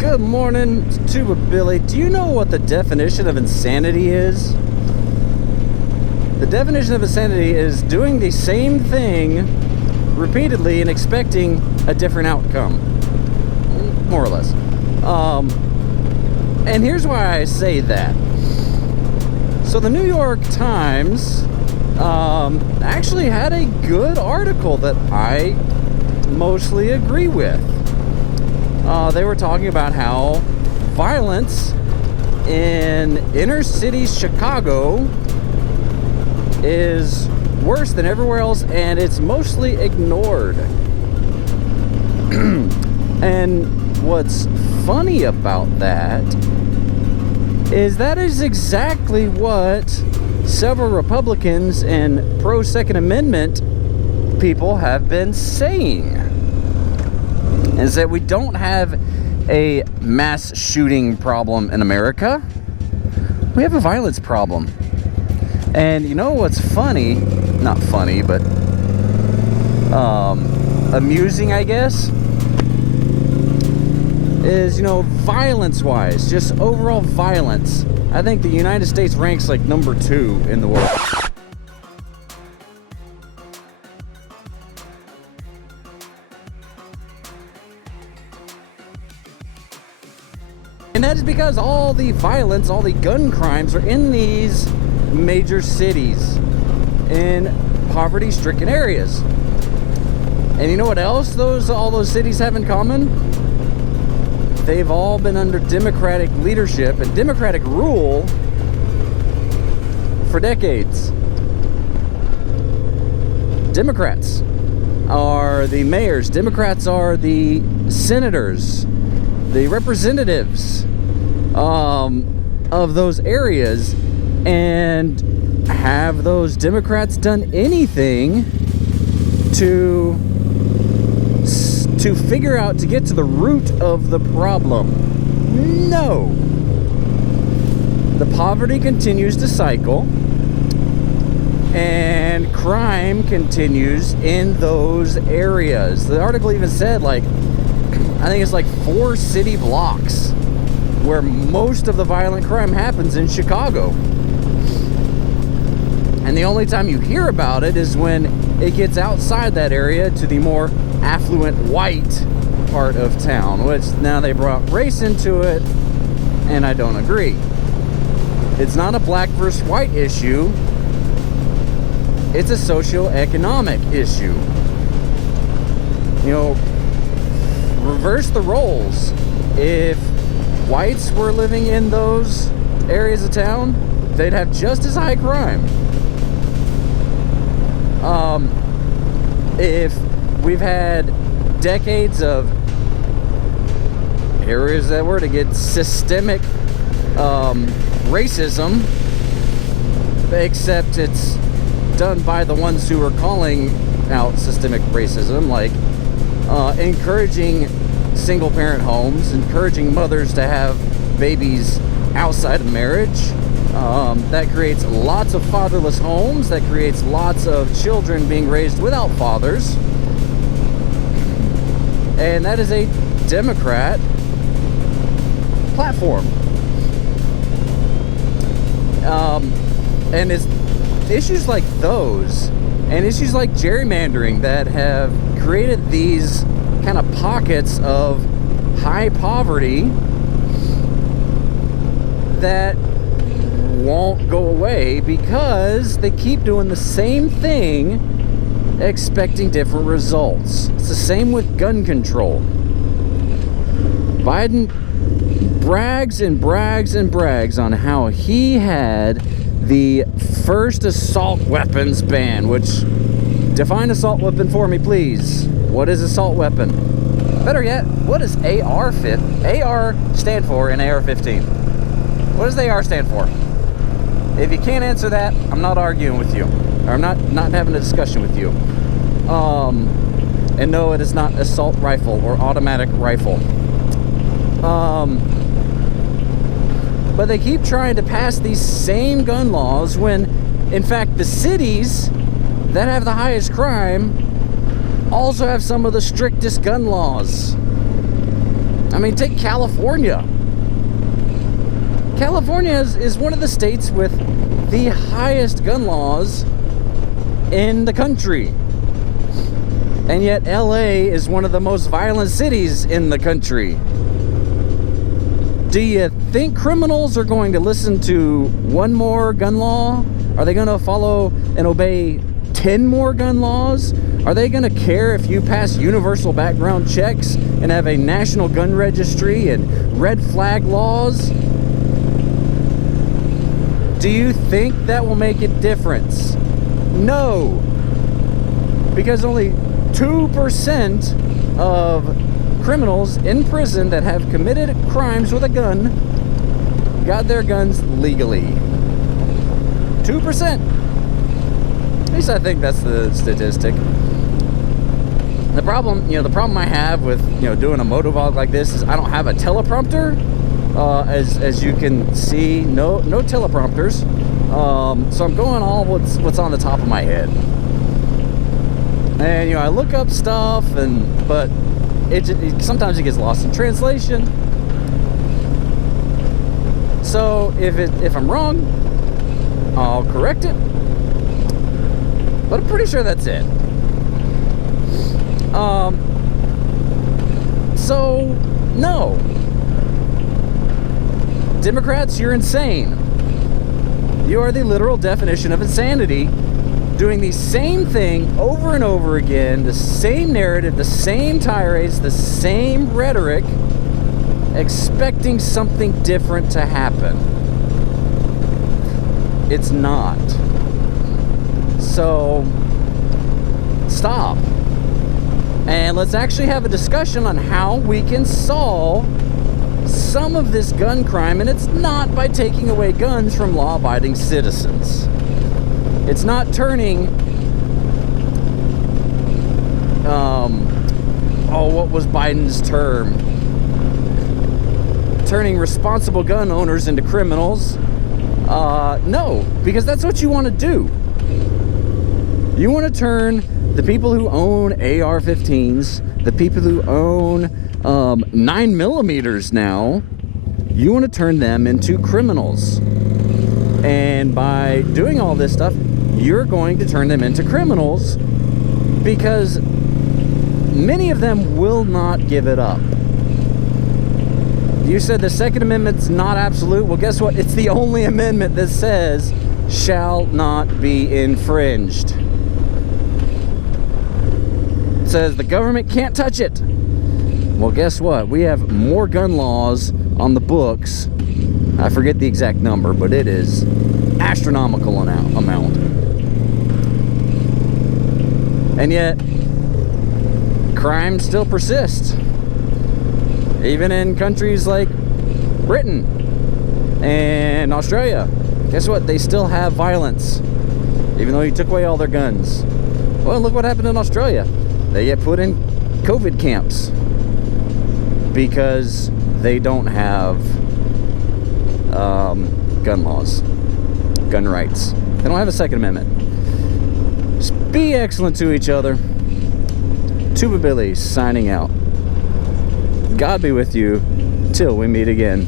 Good morning, Tuba Billy. Do you know what the definition of insanity is? The definition of insanity is doing the same thing repeatedly and expecting a different outcome. More or less. And here's why I say that. So the New York Times actually had a good article that I mostly agree with. They were talking about how violence in inner city Chicago is worse than everywhere else, and it's mostly ignored. And what's funny about that is exactly what several Republicans and pro-Second Amendment people have been saying. Is that we don't have a mass shooting problem in America. We have a violence problem. And you know what's funny? Not funny, but amusing, I guess, is, violence-wise, just overall violence, I think the United States ranks like number 2 in the world. And that is because all the violence, all the gun crimes are in these major cities, in poverty-stricken areas. And you know what else all those cities have in common? They've all been under Democratic leadership and Democratic rule for decades. Democrats are the mayors, Democrats are the senators, the representatives of those areas. And have those Democrats done anything to figure out, to get to the root of the problem? No. The poverty continues to cycle, and crime continues in those areas. The article even said, I think it's 4 city blocks where most of the violent crime happens in Chicago. And the only time you hear about it is when it gets outside that area to the more affluent white part of town, which now they brought race into it, and I don't agree. It's not a black versus white issue. It's a socio-economic issue. Reverse the roles. If whites were living in those areas of town, they'd have just as high crime. If we've had decades of areas that were to get systemic racism, except it's done by the ones who are calling out systemic racism, like encouraging single parent homes, encouraging mothers to have babies outside of marriage. That creates lots of fatherless homes. That creates lots of children being raised without fathers. And that is a Democrat platform. And it's issues like those, and issues like gerrymandering, that have created these kind of pockets of high poverty that won't go away because they keep doing the same thing, expecting different results. It's the same with gun control. Biden brags and brags and brags on how he had the first assault weapons ban, which, define assault weapon for me, please. What is assault weapon? Better yet, what does AR stand for in AR-15? What does the AR stand for? If you can't answer that, I'm not arguing with you, or I'm not having a discussion with you. And no, it is not assault rifle or automatic rifle. But they keep trying to pass these same gun laws when, in fact, the cities that have the highest crime also have some of the strictest gun laws. I mean, take California. California is one of the states with the highest gun laws in the country. And yet LA is one of the most violent cities in the country. Do you think criminals are going to listen to one more gun law? Are they going to follow and obey 10 more gun laws? Are they going to care if you pass universal background checks and have a national gun registry and red flag laws? Do you think that will make a difference? No. Because only 2% of criminals in prison that have committed crimes with a gun got their guns legally. 2%. At least I think that's the statistic. The problem I have with doing a motovlog like this is I don't have a teleprompter. As you can see, no teleprompters. So I'm going all what's on the top of my head. And I look up stuff, but sometimes it gets lost in translation. So if I'm wrong, I'll correct it. But I'm pretty sure that's it. So no. Democrats, you're insane. You are the literal definition of insanity, doing the same thing over and over again, the same narrative, the same tirades, the same rhetoric, expecting something different to happen. It's not. So, stop. And let's actually have a discussion on how we can solve some of this gun crime, and it's not by taking away guns from law-abiding citizens. It's not turning, what was Biden's term? Turning responsible gun owners into criminals. No, because that's what you want to do. You want to turn the people who own AR-15s, the people who own 9mm now, you want to turn them into criminals. And by doing all this stuff, you're going to turn them into criminals because many of them will not give it up. You said the Second Amendment's not absolute. Well, guess what? It's the only amendment that says shall not be infringed. It says the government can't touch it. Well, guess what? We have more gun laws on the books. I forget the exact number, but it is astronomical amount. And yet, crime still persists. Even in countries like Britain and Australia. Guess what? They still have violence, even though you took away all their guns. Well, look what happened in Australia. They get put in COVID camps because they don't have gun laws, gun rights. They don't have a Second Amendment. Just be excellent to each other. Tuba Billy signing out. God be with you till we meet again.